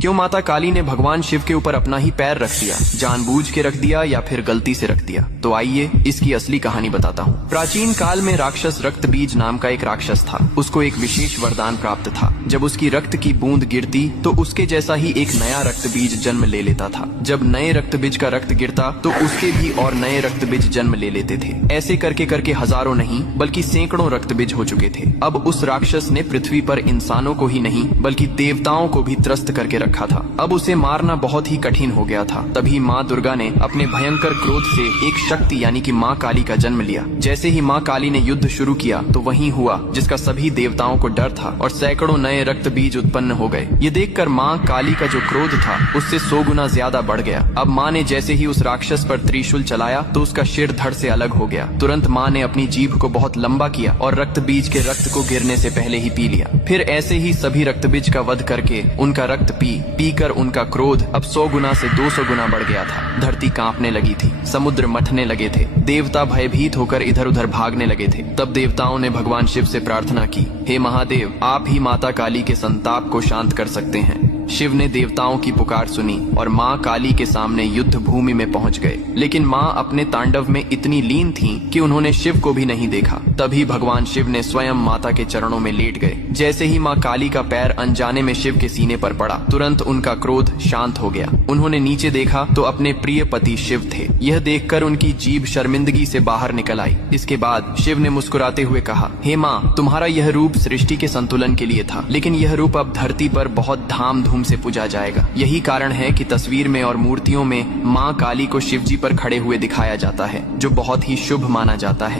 क्यों माता काली ने भगवान शिव के ऊपर अपना ही पैर रख दिया? जानबूझ के रख दिया या फिर गलती से रख दिया? तो आइए इसकी असली कहानी बताता हूँ। प्राचीन काल में राक्षस रक्तबीज नाम का एक राक्षस था। उसको एक विशेष वरदान प्राप्त था। जब उसकी रक्त की बूंद गिरती तो उसके जैसा ही एक नया रक्तबीज जन्म ले लेता था। जब नए रक्तबीज का रक्त गिरता तो उसके भी और नए रक्तबीज जन्म ले लेते थे। ऐसे करके करके हजारों नहीं बल्कि सैकड़ों रक्तबीज हो चुके थे। अब उस राक्षस ने पृथ्वी पर इंसानों को ही नहीं बल्कि देवताओं को भी त्रस्त करके रखा था। अब उसे मारना बहुत ही कठिन हो गया था। तभी माँ दुर्गा ने अपने भयंकर क्रोध से एक शक्ति यानी कि माँ काली का जन्म लिया। जैसे ही माँ काली ने युद्ध शुरू किया तो वही हुआ जिसका सभी देवताओं को डर था और सैकड़ों नए रक्त बीज उत्पन्न हो गए। ये देखकर माँ काली का जो क्रोध था उससे 100 गुना ज्यादा बढ़ गया। अब माँ ने जैसे ही उस राक्षस पर त्रिशूल चलाया तो उसका सिर धड़ से अलग हो गया। तुरंत माँ ने अपनी जीभ को बहुत लंबा किया और रक्त बीज के रक्त को गिरने से पहले ही पी लिया। फिर ऐसे ही सभी रक्त बीज का वध करके उनका रक्त पी कर उनका क्रोध अब 100 गुना से 200 गुना बढ़ गया था। धरती कांपने लगी थी, समुद्र मथने लगे थे, देवता भयभीत होकर इधर उधर भागने लगे थे। तब देवताओं ने भगवान शिव से प्रार्थना की, हे महादेव, आप ही माता काली के संताप को शांत कर सकते हैं। शिव ने देवताओं की पुकार सुनी और माँ काली के सामने युद्ध भूमि में पहुंच गए। लेकिन माँ अपने तांडव में इतनी लीन थीं कि उन्होंने शिव को भी नहीं देखा। तभी भगवान शिव ने स्वयं माता के चरणों में लेट गए। जैसे ही माँ काली का पैर अनजाने में शिव के सीने पर पड़ा, तुरंत उनका क्रोध शांत हो गया। उन्होंने नीचे देखा तो अपने प्रिय पति शिव थे। यह देखकर उनकी जीभ शर्मिंदगी से बाहर निकल आई। इसके बाद शिव ने मुस्कुराते हुए कहा, हे माँ, तुम्हारा यह रूप सृष्टि के संतुलन के लिए था, लेकिन यह रूप अब धरती पर बहुत धाम धूम से पूजा जाएगा। यही कारण है कि तस्वीर में और मूर्तियों में माँ काली को शिवजी पर खड़े हुए दिखाया जाता है, जो बहुत ही शुभ माना जाता है।